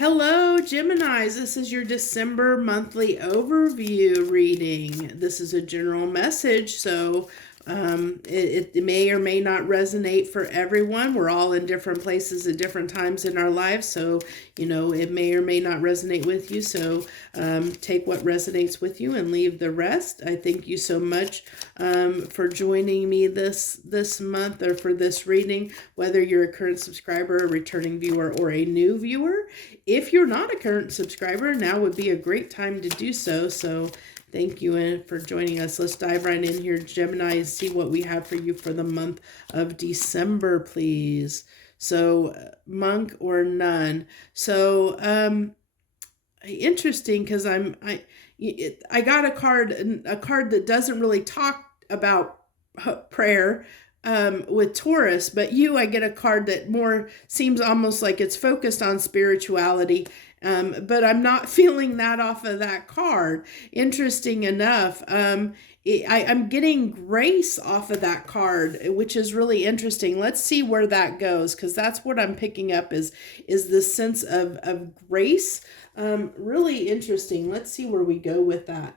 Hello, Geminis. This is your December monthly overview reading. This is a general message, so it may or may not resonate for everyone. We're all in different places at different times in our lives, so it may or may not resonate with you. So take what resonates with you and leave the rest. I thank you so much for joining me this month or for this reading, whether you're a current subscriber, a returning viewer, or a new viewer. If you're not a current subscriber, now would be a great time to do so. So thank you for joining us. Let's dive right in here, Gemini, and see what we have for you for the month of December, please. So monk or nun. So interesting, because I got a card that doesn't really talk about prayer with Taurus, but I get a card that more seems almost like it's focused on spirituality, but I'm not feeling that off of that card. Interesting enough, I'm getting grace off of that card, which is really interesting. Let's see where that goes, because that's what I'm picking up is this sense of grace. Really interesting. Let's see where we go with that.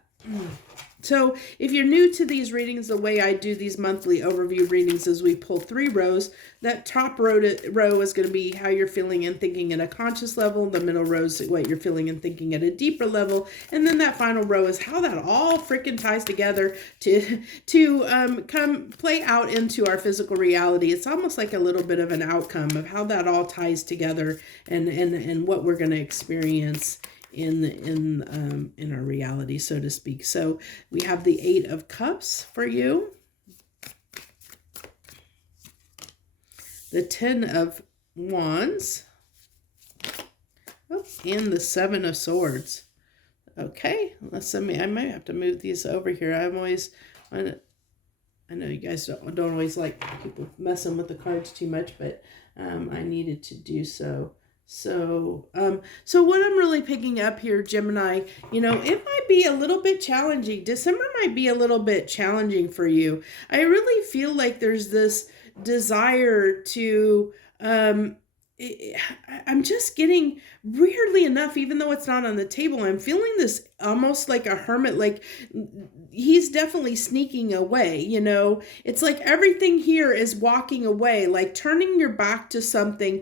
So if you're new to these readings, the way I do these monthly overview readings is we pull 3 rows. That top row is going to be how you're feeling and thinking at a conscious level. The middle row is what you're feeling and thinking at a deeper level. And then that final row is how that all freaking ties together to come play out into our physical reality. It's almost like a little bit of an outcome of how that all ties together and what we're going to experience in our reality, so to speak. So we have the 8 of Cups for you, the 10 of Wands, and the 7 of Swords. Okay, I might have to move these over here. I know you guys don't always like people messing with the cards too much, but I needed to do so. So what I'm really picking up here, Gemini, it might be a little bit challenging. December might be a little bit challenging for you. I really feel like there's this desire to, I'm just getting, weirdly enough, even though it's not on the table, I'm feeling this almost like a hermit, like he's definitely sneaking away. It's like everything here is walking away, like turning your back to something.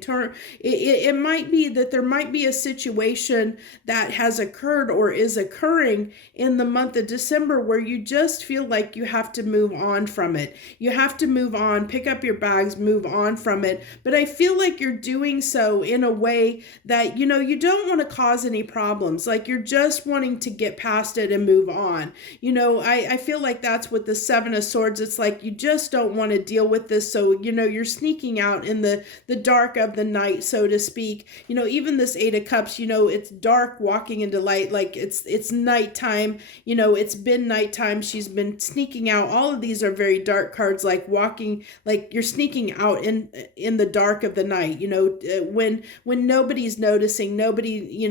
It might be that there might be a situation that has occurred or is occurring in the month of December where you just feel like you have to move on from it. You have to move on, pick up your bags, move on from it. But I feel like you're doing so in a way that, you don't want to cause any problems. Like you're just wanting to get past it and move on. I feel like that's with the 7 of Swords. It's like you just don't want to deal with this. So, you're sneaking out in the dark of the night, so to speak. Even this 8 of Cups, it's dark walking into light. Like it's nighttime. It's been nighttime. She's been sneaking out. All of these are very dark cards, like walking, like you're sneaking out in the dark of the night, when nobody's noticing, nobody,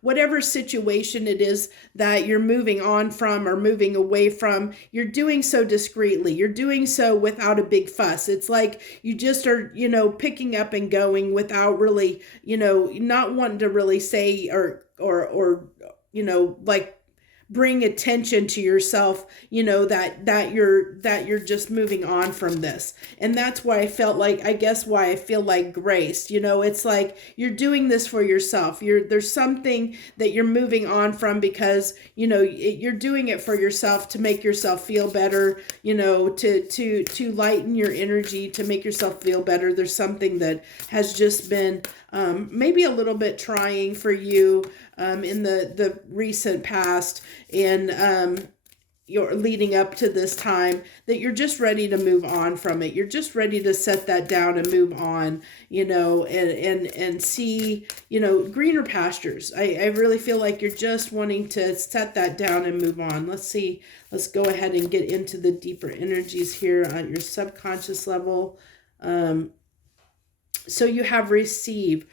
whatever situation it is that you're moving on from or moving away from, you're doing so discreetly. You're doing so without a big fuss. It's like you just are, picking up and going without really, not wanting to really say or like bring attention to yourself, that you're just moving on from this. And that's why I feel like grace, it's like you're doing this for yourself. There's something that you're moving on from because, you're doing it for yourself to make yourself feel better, to lighten your energy, to make yourself feel better. There's something that has just been maybe a little bit trying for you in the recent past, and you're leading up to this time that you're just ready to move on from it. You're just ready to set that down and move on, and see, greener pastures. I really feel like you're just wanting to set that down and move on. Let's see. Let's go ahead and get into the deeper energies here on your subconscious level. So you have receive,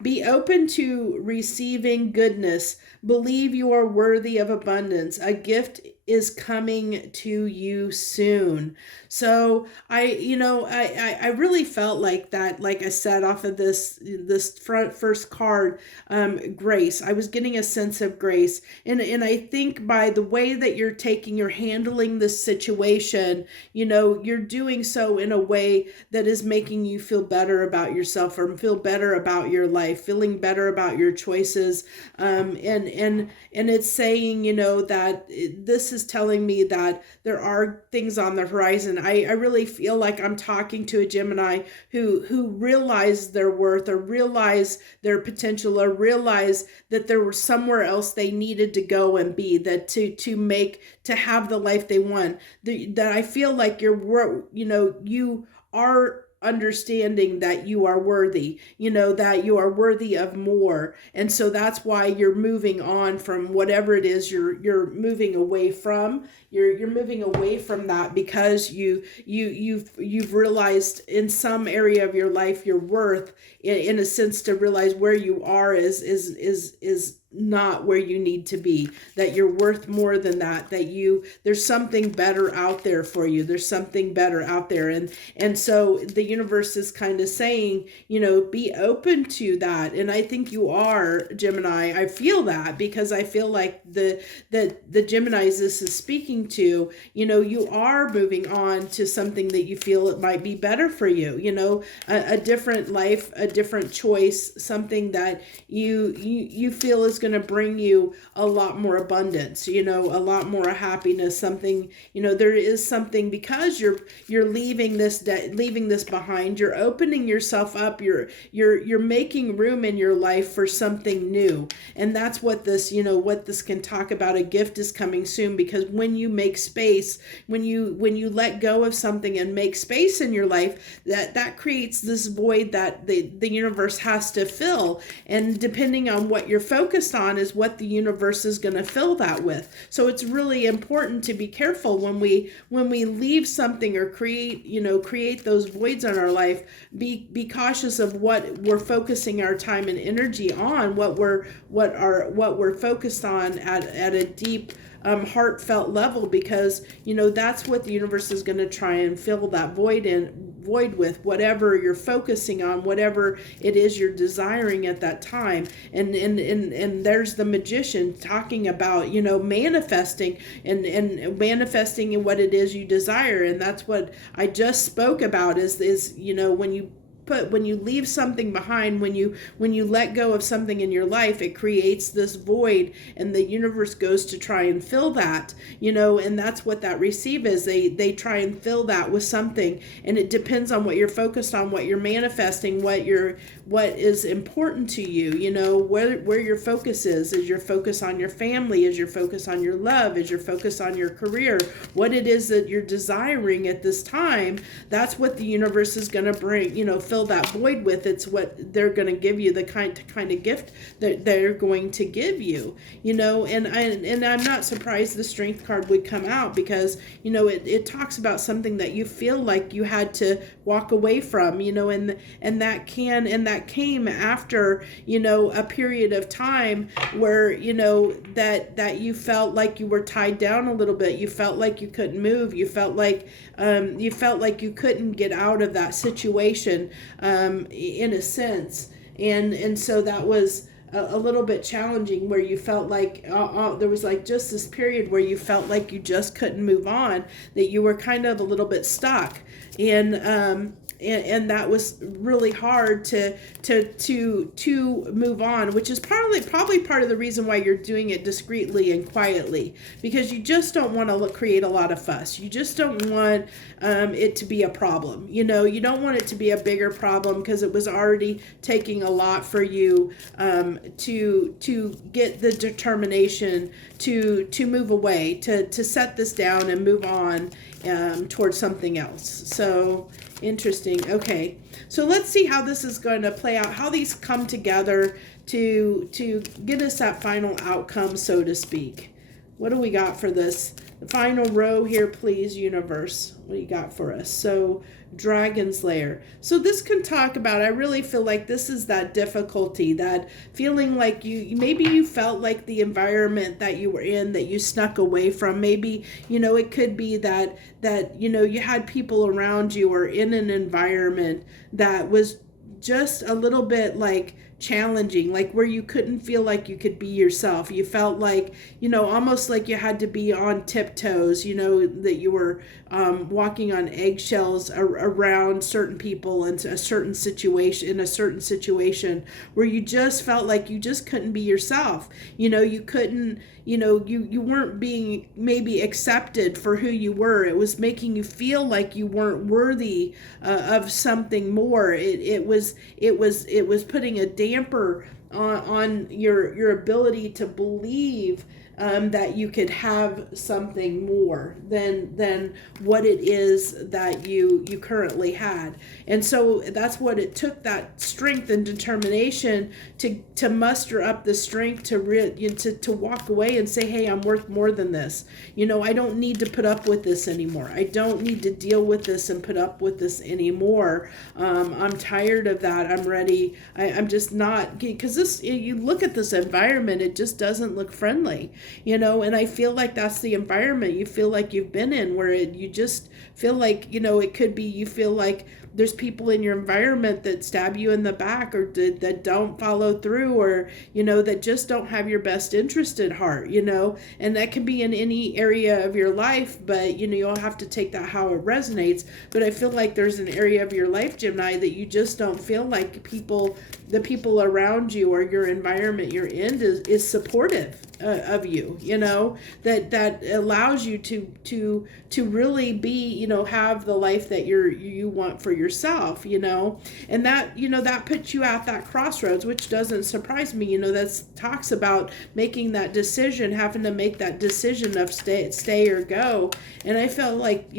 be open to receiving goodness, believe you are worthy of abundance. A gift is coming to you soon. So I really felt like that, like I said, off of this first card, grace. I was getting a sense of grace. And I think by the way that you're handling this situation, you're doing so in a way that is making you feel better about yourself, or feel better about your life, feeling better about your choices. And it's saying, that this is telling me that there are things on the horizon. I really feel like I'm talking to a Gemini who realized their worth, or realized their potential, or realized that there was somewhere else they needed to go and be, that to have the life they want. That I feel like you are understanding that you are worthy, that you are worthy of more. And so that's why you're moving on from whatever it is you're moving away from. You're moving away from that because you've realized in some area of your life your worth, in a sense, to realize where you are is not where you need to be, that you're worth more than that, there's something better out there for you. There's something better out there. And so the universe is kind of saying, be open to that. And I think you are, Gemini. I feel that, because I feel like the Geminis this is speaking to, you are moving on to something that you feel it might be better for you, a different life, a different choice, something that you feel is going to bring you a lot more abundance, a lot more happiness, something, there is something, because you're leaving this behind, you're opening yourself up, you're making room in your life for something new. And that's what this can talk about. A gift is coming soon, because when you make space, when you let go of something and make space in your life, that creates this void that the universe has to fill. And depending on what you're focused on is what the universe is going to fill that with. So it's really important to be careful when we leave something, or create those voids in our life. Be cautious of what we're focusing our time and energy on, what we're focused on at a deep heartfelt level, because that's what the universe is going to try and fill that void with, whatever you're focusing on, whatever it is you're desiring at that time. And there's the Magician talking about manifesting and manifesting what it is you desire. And that's what I just spoke about, is when you leave something behind, when you let go of something in your life, it creates this void, and the universe goes to try and fill that, and that's what that receive is. They try and fill that with something, and it depends on what you're focused on, what you're manifesting, what is important to you, where your focus is your focus on your family, is your focus on your love, is your focus on your career, what it is that you're desiring at this time. That's what the universe is going to bring, fill that void with. It's what they're going to give you, the kind of gift that they're going to give you, and I'm not surprised the Strength card would come out, because it talks about something that you feel like you had to walk away from, and that came after a period of time where that you felt like you were tied down a little bit. You felt like you couldn't move. You felt like you couldn't get out of that situation, in a sense, and so that was a little bit challenging, where you felt like there was like just this period where you felt like you just couldn't move on, that you were kind of a little bit stuck, and that was really hard to move on, which is probably part of the reason why you're doing it discreetly and quietly, because you just don't want to create a lot of fuss. You just don't want it to be a problem. You don't want it to be a bigger problem, because it was already taking a lot for you to get the determination to move away, to set this down and move on towards something else. So interesting. Okay, so let's see how this is going to play out, how these come together to get us that final outcome, so to speak. What do we got for this? The final row here, please, universe. What do you got for us? So, Dragon's Lair. So this can talk about, I really feel like this is that difficulty, that feeling like maybe you felt like the environment that you were in, that you snuck away from. Maybe, it could be that, you had people around you or in an environment that was just a little bit like challenging, like where you couldn't feel like you could be yourself. You felt like, almost like you had to be on tiptoes, that you were walking on eggshells around certain people and a certain situation, where you just felt like you just couldn't be yourself. You couldn't, you weren't being maybe accepted for who you were. It was making you feel like you weren't worthy of something more. It was putting a damper on your ability to believe that you could have something more than what it is that you currently had. And so that's what it took, that strength and determination to muster up the strength to walk away and say, hey, I'm worth more than this. I don't need to put up with this anymore. I don't need to deal with this and put up with this anymore. I'm tired of that. I'm ready. I'm just not, because this, you look at this environment, it just doesn't look friendly. And I feel like that's the environment you feel like you've been in, where you just feel like, it could be, you feel like there's people in your environment that stab you in the back, or that don't follow through, or, that just don't have your best interest at heart, and that can be in any area of your life, but, you'll have to take that how it resonates. But I feel like there's an area of your life, Gemini, that you just don't feel like the people around you or your environment you're in is supportive of you, that allows you to really be, have the life that you want for yourself, and that puts you at that crossroads, which doesn't surprise me. That talks about making that decision, having to make that decision of stay or go. And I felt like,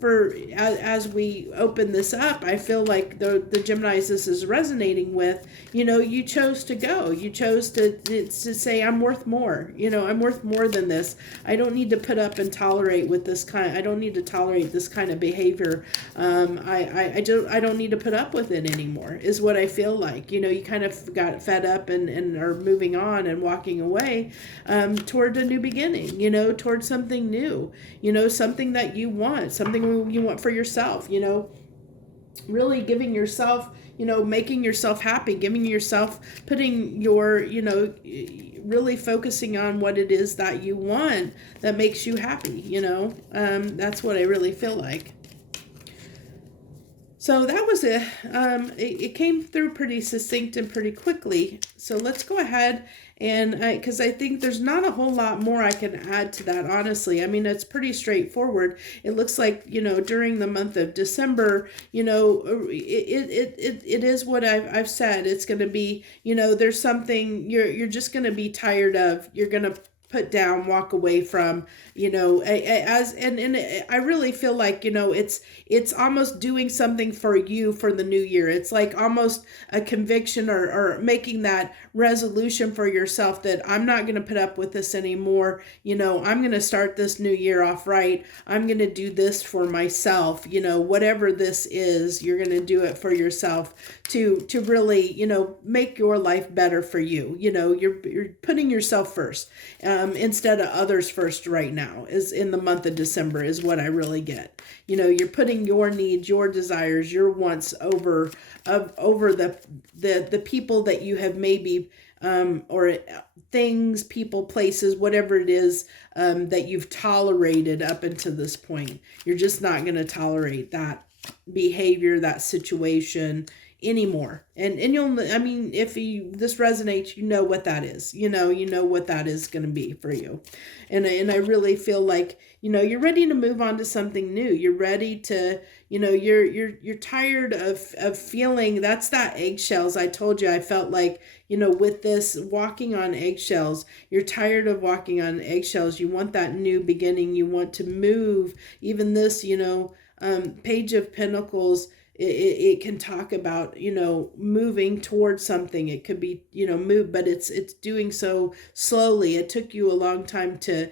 as we open this up, I feel like the Geminis this is resonating with, you chose to go. You chose to say, I'm worth more. I'm worth more than this. I don't need to put up and tolerate with this I don't need to tolerate this kind of behavior. I don't need to put up with it anymore, is what I feel like. You kind of got fed up and are moving on and walking away toward a new beginning, toward something new, something that you want, something you want for yourself, really giving yourself, making yourself happy, giving yourself, putting your, really focusing on what it is that you want that makes you happy, that's what I really feel like. So that was it. It came through pretty succinct and pretty quickly. So let's go ahead and because I think there's not a whole lot more I can add to that, honestly. I mean, it's pretty straightforward. It looks like, during the month of December, it is what I've said. It's going to be, there's something you're just going to be tired of. You're going to put down, walk away from, and I really feel like, it's almost doing something for you for the new year. It's like almost a conviction or making that resolution for yourself that I'm not going to put up with this anymore. I'm going to start this new year off right. I'm going to do this for myself. Whatever this is, you're going to do it for yourself to really, make your life better for you. You're putting yourself first. Instead of others first right now, is in the month of December, is what I really get. You're putting your needs, your desires, your wants over the people that you have maybe or things, people, places, whatever it is that you've tolerated up until this point. You're just not going to tolerate that behavior, that situation anymore. And if this resonates, what that is. You know what that is going to be for you. And I really feel like, you're ready to move on to something new. You're ready to, you're tired of feeling, that's that eggshells. I told you, I felt like, with this walking on eggshells, you're tired of walking on eggshells. You want that new beginning. You want to move. Even this, Page of Pentacles, it can talk about, moving towards something. It could be, move, but it's doing so slowly. It took you a long time to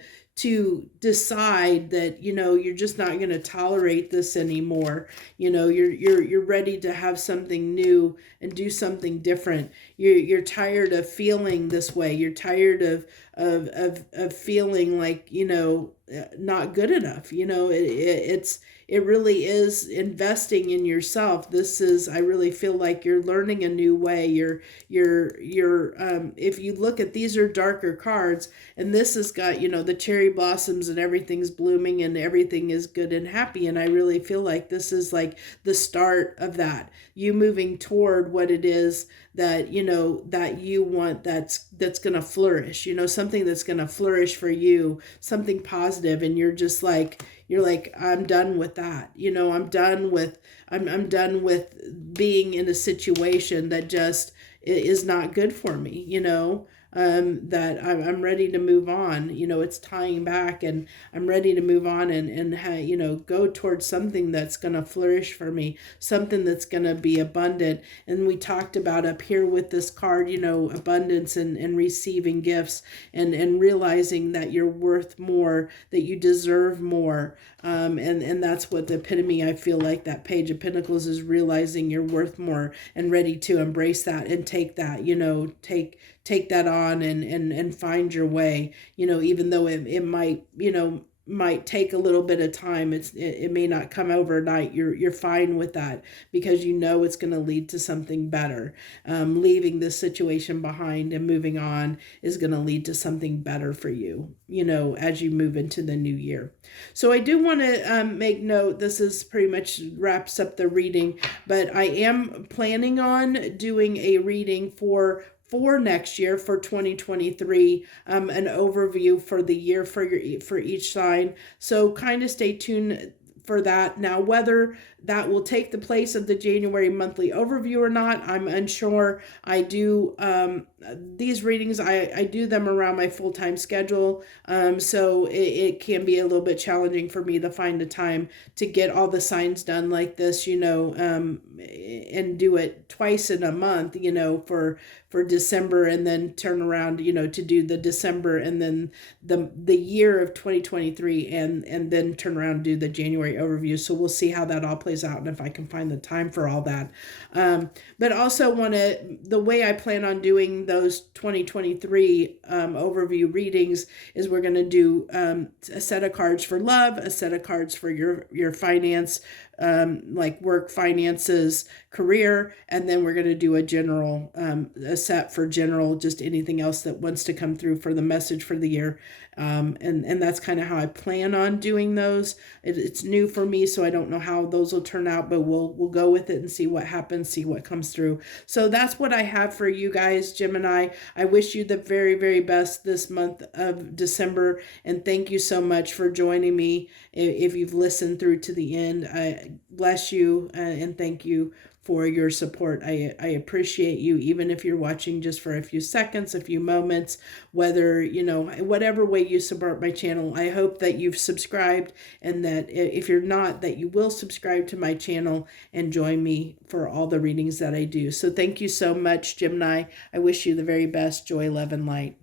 decide that, you're just not going to tolerate this anymore. You're ready to have something new and do something different. You're tired of feeling this way. You're tired of feeling like, not good enough. It really is investing in yourself. This is, I really feel like you're learning a new way. If you look at, these are darker cards, and this has got, the cherry blossoms and everything's blooming and everything is good and happy. And I really feel like this is like the start of that. You moving toward what it is that, that you want, that's going to flourish, something that's going to flourish for you, something positive. And you're like, I'm done with that. I'm done with being in a situation that just is not good for me, that I'm ready to move on. It's tying back, and I'm ready to move on and go towards something that's going to flourish for me, something that's going to be abundant. And we talked about up here with this card, abundance and receiving gifts and realizing that you're worth more, that you deserve more. And that's what the epitome, I feel like that Page of Pentacles is, realizing you're worth more and ready to embrace that and take that, take that on and find your way, even though it might take a little bit of time. It may not come overnight. You're fine with that, because it's going to lead to something better. Leaving this situation behind and moving on is going to lead to something better for you, as you move into the new year. So I do want to make note, this is pretty much wraps up the reading, but I am planning on doing a reading for next year, for 2023, an overview for the year for each sign. So kind of stay tuned for that. Now, whether that will take the place of the January monthly overview or not, I'm unsure. I do these readings, I do them around my full-time schedule, so it can be a little bit challenging for me to find the time to get all the signs done like this, and do it twice in a month, for December, and then turn around, to do the December and then the year of 2023, and then turn around and do the January overview. So we'll see how that all plays out and if I can find the time for all that. But also the way I plan on doing those 2023 overview readings is we're going to do a set of cards for love, a set of cards for your finance, like work, finances, career, and then we're going to do a set for general, just anything else that wants to come through for the message for the year. And that's kind of how I plan on doing those. It's new for me, so I don't know how those will turn out, but we'll go with it and see what happens, see what comes through. So that's what I have for you guys, Gemini. I wish you the very, very best this month of December, and thank you so much for joining me. If you've listened through to the end, I bless you, and thank you for your support. I appreciate you, even if you're watching just for a few seconds, a few moments, whether, whatever way you support my channel. I hope that you've subscribed, and that if you're not, that you will subscribe to my channel and join me for all the readings that I do. So thank you so much, Gemini. I wish you the very best. Joy, love, and light.